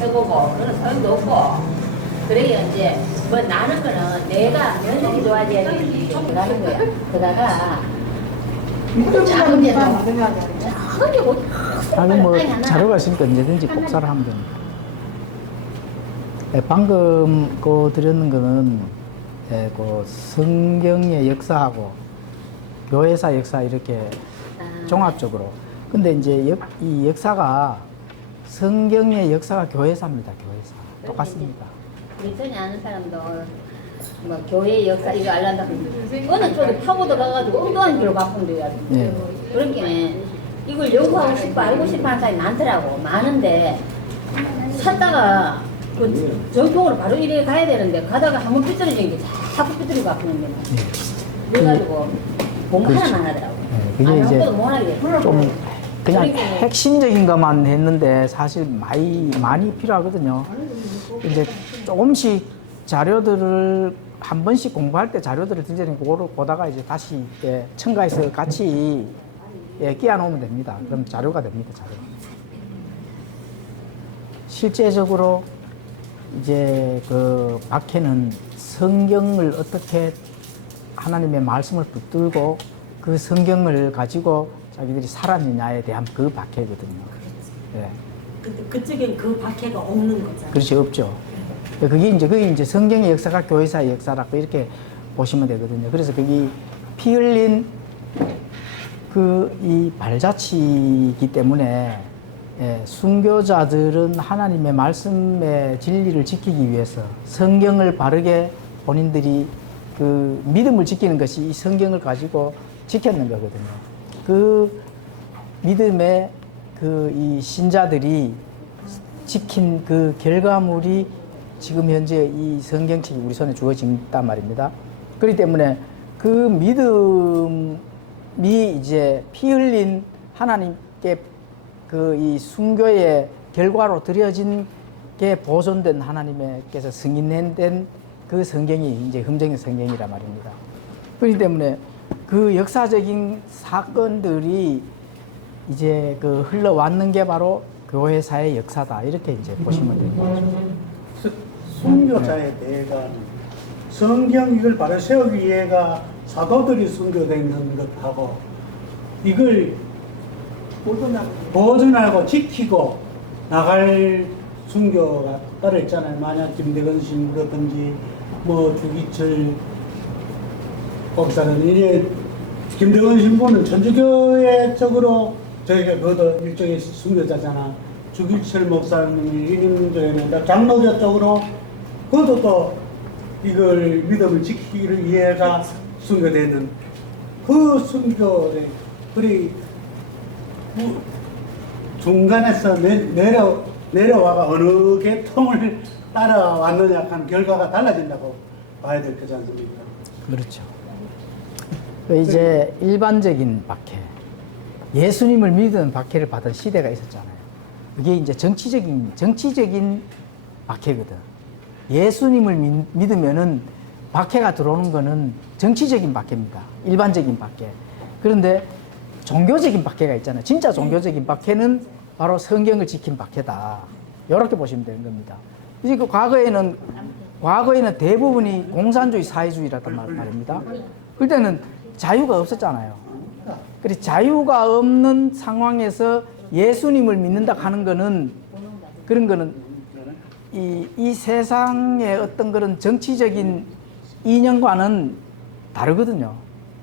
해보고 그런 소용도 없고 그래야 이제 뭐 나는 거는 내가 면적이 좋아져야 되지 들어가는 거야. 그러다가 작은 데도 작은 게 어디 다른 뭐 자료가 있으니까 언제든지 복사를 하면 됩니다. 네, 방금 그 드렸는 거는 그 성경의 역사하고 교회사 역사 이렇게 종합적으로. 근데 이제 이 역사가 성경의 역사가 교회사입니다. 교회사 똑같습니다. 우리 전에 아는 사람도 뭐 교회 역사 이거 알란다 어느 쪽에 파고 들어가가지고 엉뚱한 길로 바꾼대요. 네. 그렇기는 이걸 연구하고 싶어 알고 싶어 하는 사람이 많더라고. 많은데 찾다가 그 정통으로 바로 이래 가야 되는데 가다가 한번 삐뚤어진 게 자꾸 삐뚤어지고 바꾸는데 그래가지고 공부 하나만 하더라고. 네, 그게 이제 좀 그냥 그러니까 핵심적인 것만 했는데 사실 많이 필요하거든요. 이제 조금씩 자료들을 한 번씩 공부할 때 자료들을 드리니 그거를 보다가 이제 다시 첨가해서 같이 끼워 놓으면 됩니다. 그럼 자료가 됩니다. 자료. 실제적으로 이제 그 박해는 성경을 어떻게 하나님의 말씀을 붙들고 그 성경을 가지고 자기들이 살았느냐에 대한 그 박해거든요. 네. 그쪽엔 그 박해가 없는 거잖아요. 그렇지, 없죠. 그게 이제 성경의 역사가 교회사의 역사라고 이렇게 보시면 되거든요. 그래서 그게 피 흘린 이 발자취이기 때문에 순교자들은 하나님의 말씀의 진리를 지키기 위해서 성경을 바르게 본인들이 그 믿음을 지키는 것이 이 성경을 가지고 지켰는 거거든요. 그 믿음의 이 신자들이 지킨 그 결과물이 지금 현재 이 성경책이 우리 손에 주어진단 말입니다. 그렇기 때문에 그 믿음이 이제 피 흘린 하나님께 그 이 순교의 결과로 드려진 게 보존된 하나님께서 승인된 그 성경이 이제 금정의 성경이란 말입니다. 그렇기 때문에 그 역사적인 사건들이 이제 그 흘러왔는 게 바로 교회사의 역사다. 이렇게 이제 보시면 됩니다. 순교자에 대해가 성경 이걸 바로 세우기 위해가 사도들이 순교되는 것하고 이걸 보존하고 지키고 나갈 순교가 따로 있잖아요. 만약 김대건 신부라든지 뭐 주기철 목사는 이제 김대건 신부는 천주교회 쪽으로 저희가 그것도 일종의 순교자잖아. 주기철 목사님이 이민교회는 장로교 쪽으로 그것도 또 이걸 믿음을 지키기를 위해가 순교되는 그 순교를 우리 중간에서 내려와가 어느 계통을 따라왔느냐 하는 결과가 달라진다고 봐야 될 거지 않습니까? 그렇죠. 이제 일반적인 박해, 예수님을 믿은 박해를 받은 시대가 있었잖아요. 그게 이제 정치적인 박해거든. 예수님을 믿으면은 박해가 들어오는 거는 정치적인 박해입니다. 일반적인 박해. 그런데 종교적인 박해가 있잖아요. 진짜 종교적인 박해는 바로 성경을 지킨 박해다. 이렇게 보시면 되는 겁니다. 이제 그 과거에는 대부분이 공산주의 사회주의라단 말입니다. 그때는 자유가 없었잖아요. 그래서 자유가 없는 상황에서 예수님을 믿는다 하는 거는 그런 거는 이 세상의 어떤 그런 정치적인 이념과는 다르거든요.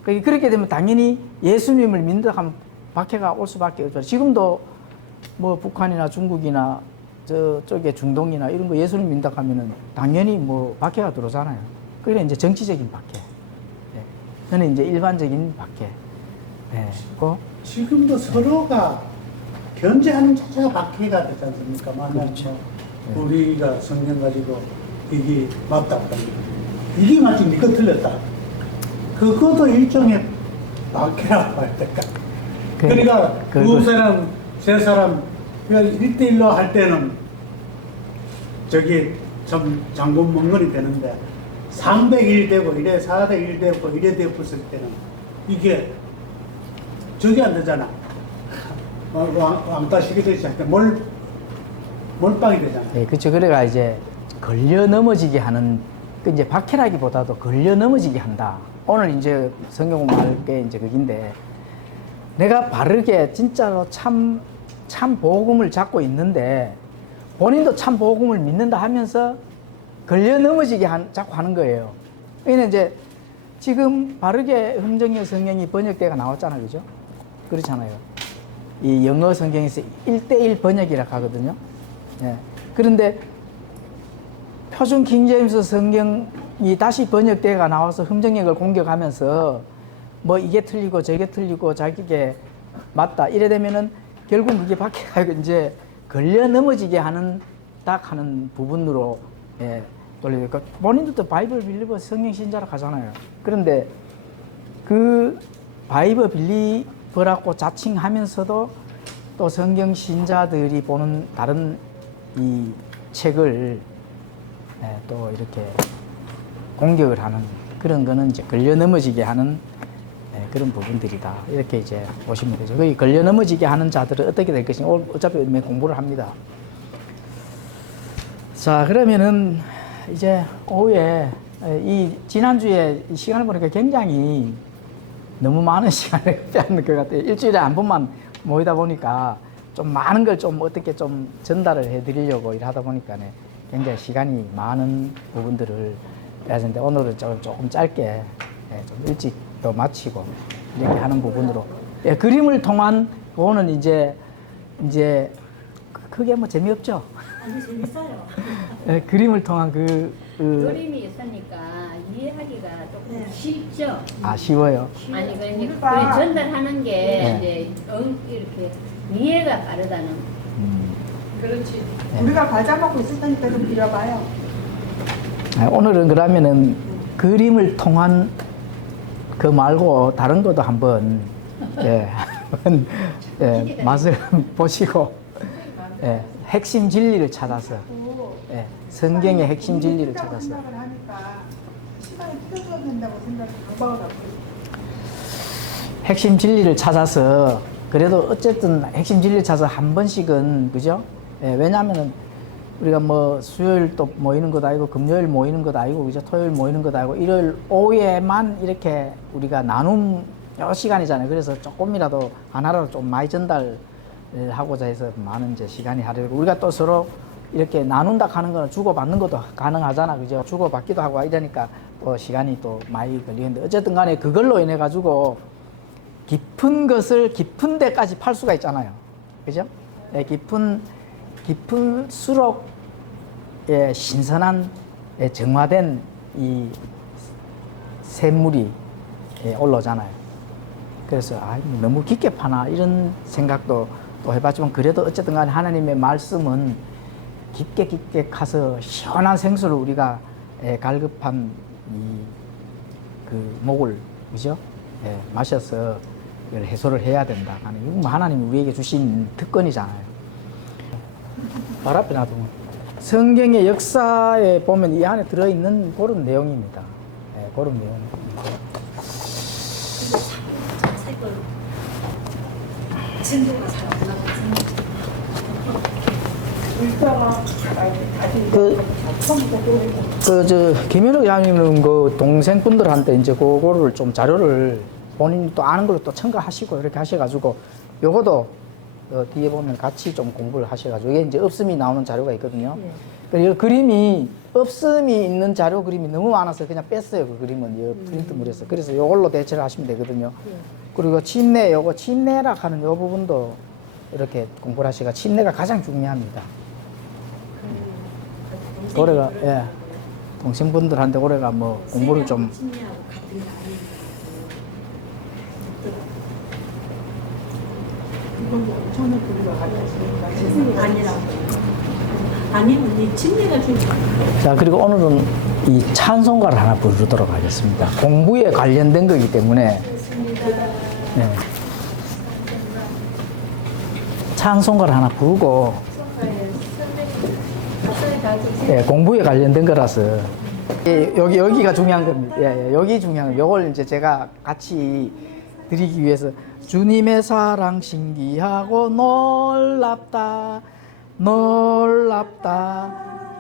그렇게 되면 당연히 예수님을 믿는다 하면 박해가 올 수밖에 없죠. 지금도 뭐 북한이나 중국이나 저쪽에 중동이나 이런 거 예수님 믿는다 하면은 당연히 뭐 박해가 들어오잖아요. 그게 이제 정치적인 박해. 네. 저는 이제 일반적인 박해. 네. 지금도 서로가 견제하는 자체가 박해가 되지 않습니까? 만약 그렇죠. 뭐 우리가 성경 가지고 이게 맞다. 이게 맞지, 니가 틀렸다. 그것도 일종의 박해라고 할 때까. 그러니까 두 사람, 세 사람, 1대1로 할 때는 저기 좀 장군 멍건이 되는데 3대1 되고 이래 4대1 되고 이래 되고 있을 때는 이게 저기 안 되잖아. 왕따 시기되지 않을 때 뭘 몰빵이 되잖아요. 예, 그렇죠. 그래가 이제 걸려 넘어지게 하는 그 이제 박해라기보다도 걸려 넘어지게 한다. 오늘 이제 성경 말할 게 이제 그긴데 내가 바르게 진짜로 참 복음을 잡고 있는데 본인도 참 복음을 믿는다 하면서 걸려 넘어지게 자꾸 하는 거예요. 왜냐면 이제 지금 바르게 흥정의 성경이 번역대가 나왔잖아요. 그죠? 그렇잖아요. 이 영어 성경에서 1:1 번역이라 하거든요. 예. 그런데 표준 킹제임스 성경이 다시 번역대가 나와서 흥정역을 공격하면서 뭐 이게 틀리고 저게 틀리고 자기게 맞다 이래 되면은 결국 그게 박해가 이제 걸려 넘어지게 하는 딱 하는 부분으로 예, 돌리니까 본인들도 바이블 빌리버 성경 신자라 하잖아요. 그런데 그 바이블 빌리버라고 자칭하면서도 또 성경 신자들이 보는 다른 이 책을 예, 또 이렇게 공격을 하는 그런 거는 이제 걸려 넘어지게 하는 예, 그런 부분들이다. 이렇게 이제 보시면 되죠. 그 걸려 넘어지게 하는 자들은 어떻게 될 것인가. 어차피 공부를 합니다. 자, 그러면은 이제 오후에 이 지난주에 이 시간을 보니까 굉장히 너무 많은 시간을 빼앗는 것 같아요. 일주일에 한 번만 모이다 보니까 좀 많은 걸 좀 어떻게 좀 전달을 해드리려고 일하다 보니까 굉장히 시간이 많은 부분들을 빼앗는데 오늘은 조금 짧게 예, 좀 일찍 또 마치고 이렇게 하는 부분으로 예, 그림을 통한 그거는 이제 크게 뭐 재미없죠. 아니 재밌어요. 예, 그림을 통한 그림이 있으니까 이해하기가 조금 네. 쉽죠. 쉬워요. 아니 그러니까 전달하는 게 네. 이제 이렇게 이해가 빠르다는. 그렇지. 네. 우리가 과자 먹고 있을 테니까 좀 빌어봐요. 오늘은 그러면은 그림을 통한 그 말고 다른 것도 한번 예, 한번 예, 맛을 보시고 예, 핵심 진리를 찾아서 예, 성경의 핵심 진리를 찾아서 생각을 하니까 시간이 틀어줘야 된다고 생각을 방법을 하고 핵심 진리를 찾아서 그래도 어쨌든 핵심 진리를 찾아서 한 번씩은 그죠? 예, 왜냐하면은 우리가 뭐 수요일 또 모이는 것도 아니고 금요일 모이는 것도 아니고 그죠? 토요일 모이는 것도 아니고 일요일 오후에만 이렇게 우리가 나눔 몇 시간이잖아요. 그래서 조금이라도 하나라도 좀 많이 전달하고자 해서 많은 이제 시간이 하려고 우리가 또 서로 이렇게 나눈다 하는 거는 주고받는 것도 가능하잖아. 그죠? 주고받기도 하고 이러니까 또 시간이 또 많이 걸리는데 어쨌든 간에 그걸로 인해 가지고 깊은 것을 깊은 데까지 팔 수가 있잖아요. 그죠? 예, 깊은수록 예, 신선한 예, 정화된 이 샘물이 예, 올라오잖아요. 그래서 너무 깊게 파나 이런 생각도 또 해봤지만 그래도 어쨌든 간에 하나님의 말씀은 깊게 가서 시원한 생수를 우리가 예, 갈급한 그 목을 그죠? 예, 마셔서 이걸 해소를 해야 된다. 이건 뭐 하나님이 우리에게 주신 특권이잖아요. 발 앞에 놔두면 성경의 역사에 보면 이 안에 들어있는 그런 내용입니다. 네, 그런 내용입니다. 책을 진도가 잘 안 나가서 김현욱 양님은 그 동생분들한테 이제 그거를 좀 자료를 본인이 또 아는 걸로 또 첨가하시고 이렇게 하셔가지고 요거도 뒤에 보면 같이 좀 공부를 하셔가지고 이게 이제 없음이 나오는 자료가 있거든요. 이 그림이 없음이 있는 자료 그림이 너무 많아서 그냥 뺐어요. 그 그림은 이 프린트물에서. 그래서 요걸로 대체를 하시면 되거든요. 그리고 침례 요거 침례라 하는 요 부분도 이렇게 공부를 하시가 침례가 가장 중요합니다. 올해가 예 동생분들한테 올해가 뭐 공부를 좀 침례하고 같은 날이 이건 뭐 엄청난 부류가 가져있으니까 아니라고. 아니 언니 침례가 중요해. 자, 그리고 오늘은 이 찬송가를 하나 부르도록 하겠습니다. 공부에 관련된 거기 때문에 네. 찬송가를 하나 부르고 예, 공부에 관련된 거라서 예, 여기가 중요한 겁니다. 예, 여기 중요한 거. 이걸 이제 제가 같이 드리기 위해서 주님의 사랑 신기하고 놀랍다 놀랍다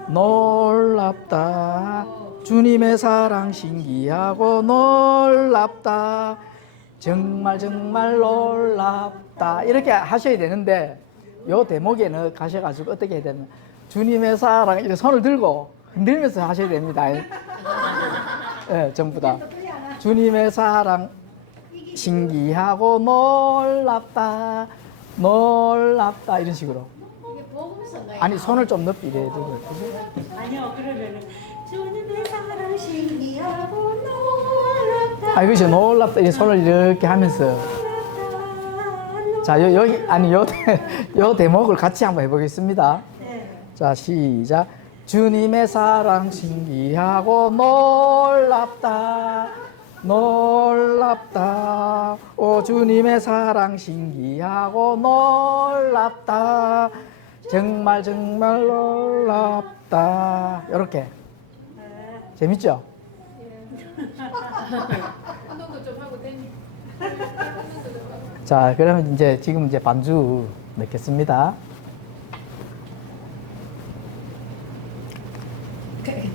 놀랍다 주님의 사랑 신기하고 놀랍다 정말 정말 놀랍다 이렇게 하셔야 되는데 요 대목에는 가셔가지고 어떻게 해야 되면 주님의 사랑 이렇게 손을 들고 흔들면서 하셔야 됩니다. 예, 전부 다 주님의 사랑 신기하고 놀랍다 놀랍다 이런 식으로 아니 손을 좀 높이 이래 들고 아니요, 그러면은 주님의 사랑 신기하고 놀랍다. 아 이것이 놀랍다 이 손을 이렇게 하면서 자 여기 아니 요 대목을 같이 한번 해보겠습니다. 네. 자 시작 주님의 사랑 신기하고 놀랍다 놀랍다 오 주님의 사랑 신기하고 놀랍다 정말 정말 놀랍다 이렇게 재밌죠? 자 그러면 이제 지금 이제 반주 넣겠습니다.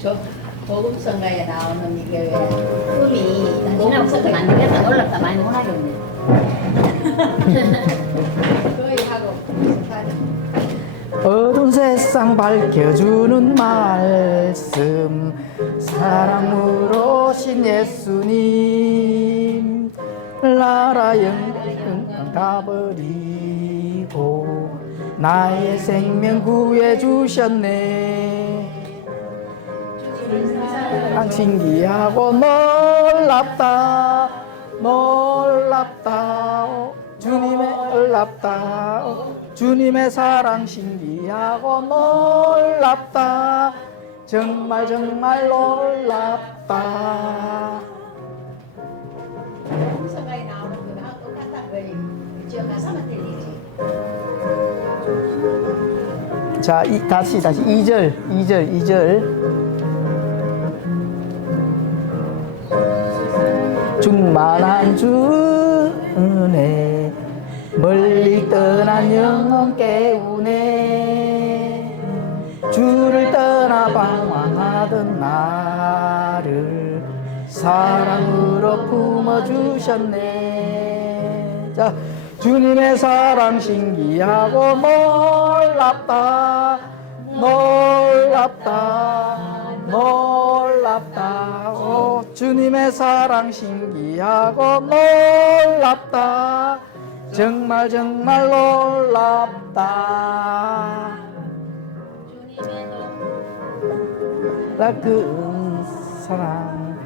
저 보급선가에 나오는 이게 왜 음이 지나고서 만들겠다 놀랍다 많이 못하겠네. 거의 하고 비슷하죠. 어두운 세상 밝혀주는 말씀 사랑으로 오신 예수님 나라 영광 다 버리고 나의 생명 구해주셨네 신기하고 놀랍다 놀랍다 주님의 놀랍다 주님의 사랑 신기하고 놀랍다 정말 정말 놀랍다 생각이 나오는 거랑 똑같다 거의 지역 가사만 들리지. 자 다시 2절 충만한 주 은혜 멀리 떠난 영혼 깨우네 주를 떠나 방황하던 나를 사랑으로 품어주셨네 자 주님의 사랑 신기하고 놀랍다 놀랍다 놀랍다 오, 주님의 사랑 신기하고 놀랍다 정말 정말 놀랍다 그 사랑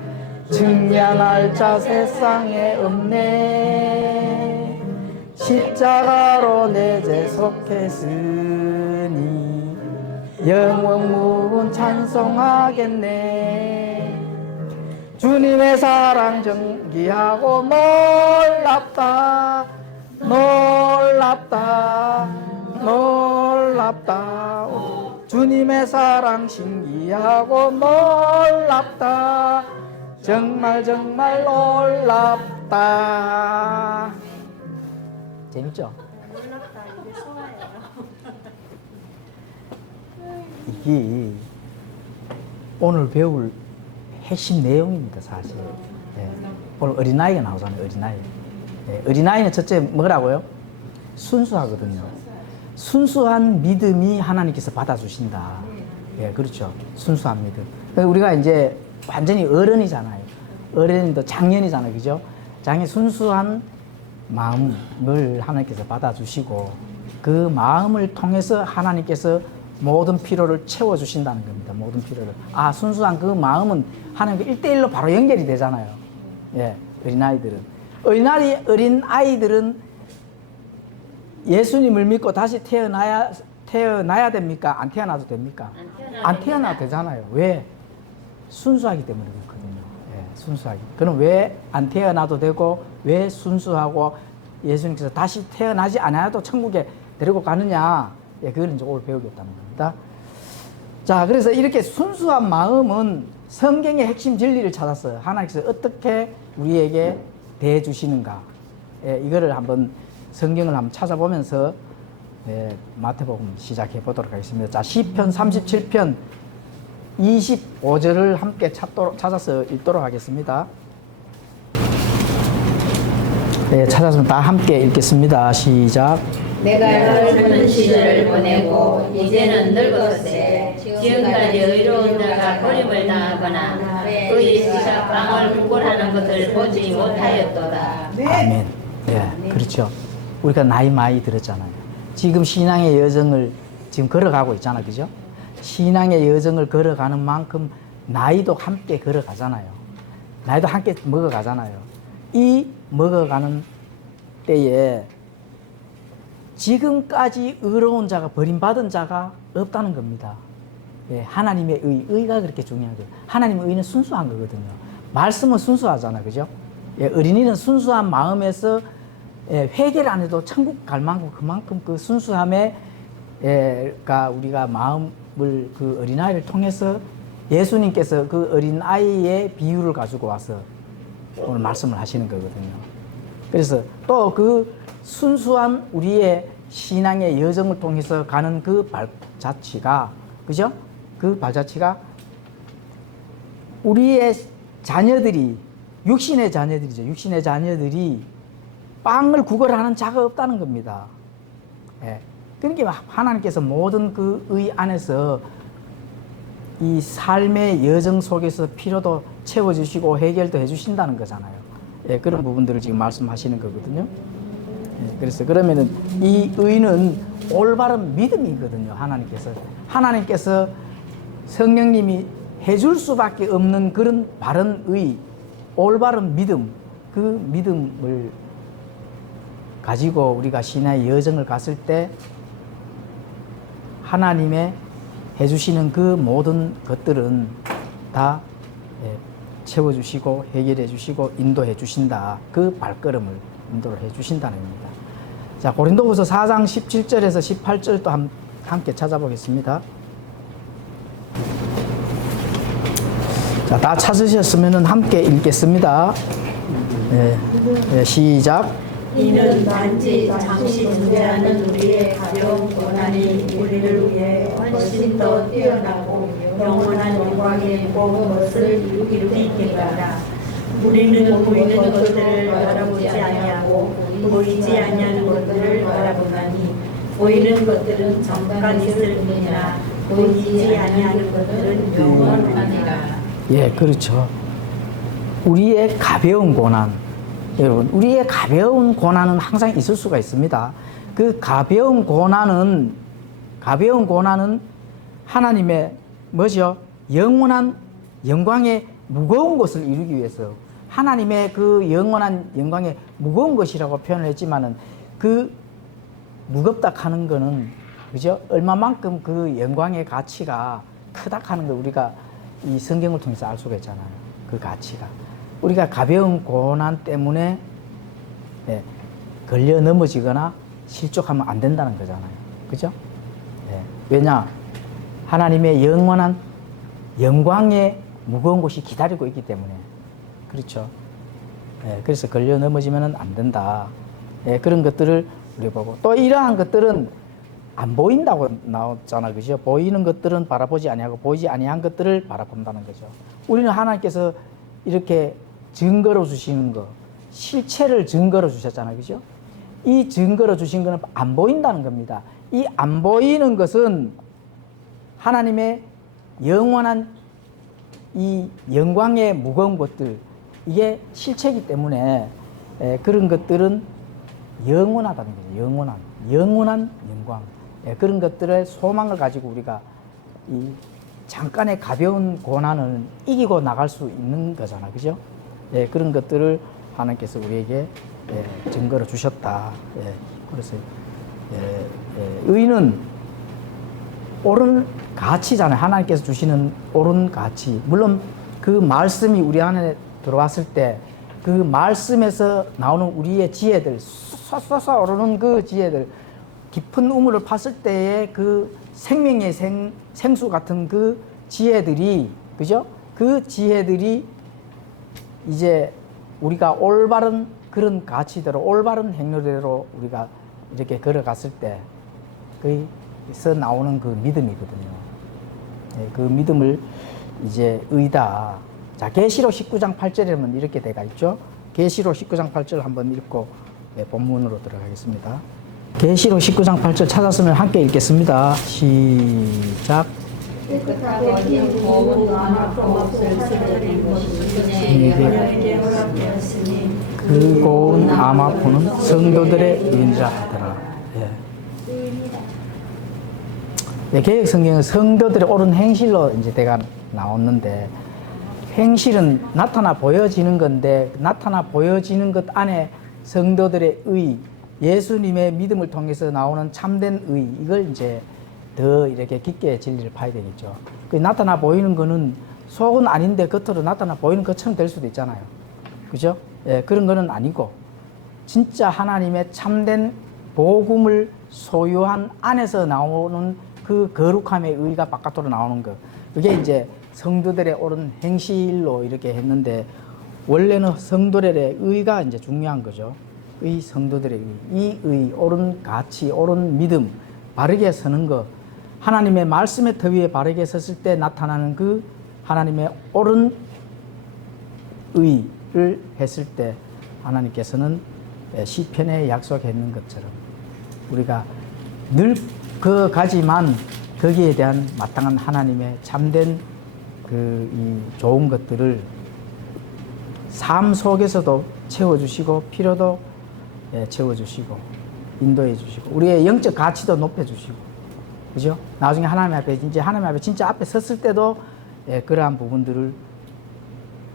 증명할 자 세상에 없네 십자가로 내 죄 속했으니 영원 무분 찬송하겠네 주님의 사랑 정기하고 놀랍다 놀랍다 놀랍다 주님의 사랑 신기하고 놀랍다 정말 정말 놀랍다 재밌죠? 놀랍다, 이게 소화예요. 이게 오늘 배울 핵심 내용입니다 사실 네. 오늘 어린아이가 나오잖아요 어린아이 네. 어린아이는 첫째 뭐라고요? 순수하거든요 순수한 믿음이 하나님께서 받아주신다 예, 그렇죠 순수한 믿음 우리가 이제 완전히 어른이잖아요 어른도 장년이잖아요 그죠? 장년 순수한 마음을 하나님께서 받아주시고 그 마음을 통해서 하나님께서 모든 필요를 채워주신다는 겁니다. 모든 필요를. 아, 순수한 그 마음은 하나님과 1대1로 바로 연결이 되잖아요. 예, 어린아이들은. 어린아이들은 예수님을 믿고 다시 태어나야 됩니까? 안 태어나도 됩니까? 안 태어나도 되잖아요. 왜? 순수하기 때문에 그렇거든요. 예, 순수하기. 그럼 왜 안 태어나도 되고, 왜 순수하고 예수님께서 다시 태어나지 않아도 천국에 데리고 가느냐? 예, 그걸 이제 오늘 배우겠다는 겁니다. 자, 그래서 이렇게 순수한 마음은 성경의 핵심 진리를 찾았어요. 하나님께서 어떻게 우리에게 대해 주시는가. 예, 이거를 한번 성경을 한번 찾아보면서 마태복음 시작해 보도록 하겠습니다. 자, 시편 37편 25절을 함께 찾아서 읽도록 하겠습니다. 네, 찾아서 다 함께 읽겠습니다. 시작. 내가 젊은 시절을 보내고 이제는 늙었으되 지금까지 의로운 자가 고림을 당하거나 그의 씨가 빵을 구걸하는 것을 보지 못하였도다. 아멘. 예, 그렇죠. 우리가 나이 많이 들었잖아요. 지금 신앙의 여정을 지금 걸어가고 있잖아, 그죠? 신앙의 여정을 걸어가는 만큼 나이도 함께 걸어가잖아요. 나이도 함께 먹어가잖아요. 이 먹어가는 때에 지금까지 의로운 자가 버림받은 자가 없다는 겁니다. 예, 하나님의 의가 그렇게 중요한 거예요. 하나님의 의는 순수한 거거든요. 말씀은 순수하잖아, 그죠? 예, 어린이는 순수한 마음에서 회개를 안 해도 천국 갈 만큼 그만큼 그 순수함에 우리가 마음을 그 어린아이를 통해서 예수님께서 그 어린아이의 비유를 가지고 와서 오늘 말씀을 하시는 거거든요. 그래서 또 그 순수한 우리의 신앙의 여정을 통해서 가는 그 발자취가, 그죠? 그 발자취가 우리의 자녀들이, 육신의 자녀들이죠. 육신의 자녀들이 빵을 구걸하는 자가 없다는 겁니다. 예. 그러니까 하나님께서 모든 그 의 안에서 이 삶의 여정 속에서 필요도 채워주시고 해결도 해주신다는 거잖아요. 예, 그런 부분들을 지금 말씀하시는 거거든요. 예, 그래서 그러면은 이 의는 올바른 믿음이거든요. 하나님께서 성령님이 해줄 수밖에 없는 그런 바른 의, 올바른 믿음, 그 믿음을 가지고 우리가 신앙의 여정을 갔을 때 하나님의 해주시는 그 모든 것들은 다 채워주시고 해결해 주시고 인도해 주신다. 그 발걸음을 인도를 해 주신다는 겁니다. 자, 고린도후서 4장 17절에서 18절도 함께 찾아보겠습니다. 자, 다 찾으셨으면 함께 읽겠습니다. 시작. 이는 단지 잠시 존재하는 우리의 가벼운 고난이 우리를 위해 훨씬 더 뛰어나고 영원한 영광의 모든 것을 이루기를 힘입니다. 우리는 보이는 것들을 바라보지 아니하고 보이지 아니하는 것들을 바라보나니 보이는 것들은 잠깐 있을 뿐이나 보이지 아니하는 것들은 영원하니라. 예, 그렇죠. 우리의 가벼운 고난, 여러분, 우리의 가벼운 고난은 항상 있을 수가 있습니다. 그 가벼운 고난은 하나님의 뭐죠? 영원한 영광의 무거운 것을 이루기 위해서 하나님의 그 영원한 영광의 무거운 것이라고 표현을 했지만은 그 무겁다 하는 거는, 그죠? 얼마만큼 그 영광의 가치가 크다 하는 걸 우리가 이 성경을 통해서 알 수가 있잖아요. 그 가치가. 우리가 가벼운 고난 때문에 걸려 넘어지거나 실족하면 안 된다는 거잖아요. 그죠? 왜냐? 하나님의 영원한 영광의 무거운 곳이 기다리고 있기 때문에. 그렇죠? 그래서 걸려 넘어지면 안 된다. 그런 것들을 우리 보고. 또 이러한 것들은 안 보인다고 나왔잖아. 그죠? 보이는 것들은 바라보지 아니하고 보이지 아니한 것들을 바라본다는 거죠. 우리는 하나님께서 이렇게 증거로 주시는 거, 실체를 증거로 주셨잖아요. 그죠? 이 증거로 주신 거는 안 보인다는 겁니다. 이 안 보이는 것은 하나님의 영원한 이 영광의 무거운 것들, 이게 실체이기 때문에 그런 것들은 영원하다는 거죠. 영원한 영광. 그런 것들의 소망을 가지고 우리가 이 잠깐의 가벼운 고난을 이기고 나갈 수 있는 거잖아. 그죠? 그런 것들을 하나님께서 우리에게 증거로 주셨다. 그래서 의는 옳은 가치잖아요. 하나님께서 주시는 옳은 가치. 물론 그 말씀이 우리 안에 들어왔을 때 그 말씀에서 나오는 우리의 지혜들, 솟아 오르는 그 지혜들, 깊은 우물을 팠을 때의 그 생명의 생수 같은 그 지혜들이, 그죠? 그 지혜들이 이제 우리가 올바른 그런 가치대로, 올바른 행로대로 우리가 이렇게 걸어갔을 때 그서 나오는 그 믿음이거든요. 예, 그 믿음을 이제 의다. 자, 계시록 19장 8절에는 이렇게 돼가 있죠. 계시록 19장 8절 한번 읽고 네, 본문으로 들어가겠습니다. 계시록 19장 8절 찾았으면 함께 읽겠습니다. 시작. 깨끗하고 흰 고운 아마폼 없을 세대인 것이 그에게 허락되었으니 그 고운 아마포는 성도들의 의인이라 하더라. 예. 네, 개혁 성경은 성도들의 옳은 행실로 이제 대가 나왔는데, 행실은 나타나 보여지는 건데, 나타나 보여지는 것 안에 성도들의 의, 예수님의 믿음을 통해서 나오는 참된 의, 이걸 이제 더 이렇게 깊게 진리를 파야 되겠죠. 그 나타나 보이는 거는 속은 아닌데 겉으로 나타나 보이는 것처럼 될 수도 있잖아요. 그죠? 예, 그런 거는 아니고, 진짜 하나님의 참된 복음을 소유한 안에서 나오는 그 거룩함의 의가 바깥으로 나오는 거. 그게 이제 성도들의 옳은 행실로 이렇게 했는데, 원래는 성도들의 의가 이제 중요한 거죠. 의, 성도들의 의. 이 의, 옳은 가치, 옳은 믿음, 바르게 서는 거. 하나님의 말씀의 터 위에 바르게 섰을 때 나타나는 그 하나님의 옳은 의를 했을 때 하나님께서는 시편에 약속했는 것처럼 우리가 늘 그 가지만 거기에 대한 마땅한 하나님의 참된 그 이 좋은 것들을 삶 속에서도 채워주시고 필요도 채워주시고 인도해 주시고 우리의 영적 가치도 높여주시고, 그죠? 나중에 하나님 앞에 진짜 앞에 섰을 때도 그러한 부분들을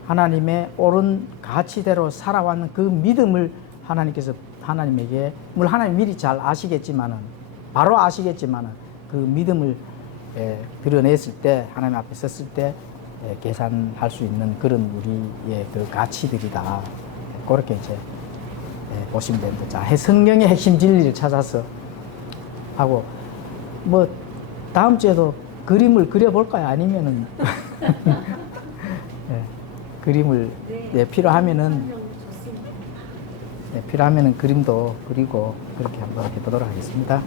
하나님의 옳은 가치대로 살아왔는 그 믿음을 하나님께서 하나님에게, 물론 하나님 미리 잘 아시겠지만은, 바로 아시겠지만은 그 믿음을 드러냈을 때, 하나님 앞에 섰을 때 계산할 수 있는 그런 우리의 그 가치들이다. 그렇게 이제 보시면 됩니다. 자, 성경의 핵심 진리를 찾아서 하고, 뭐 다음 주에도 그림을 그려볼까요? 아니면은 그림을 필요하면은 그림도 그리고 그렇게 한번 해보도록 하겠습니다.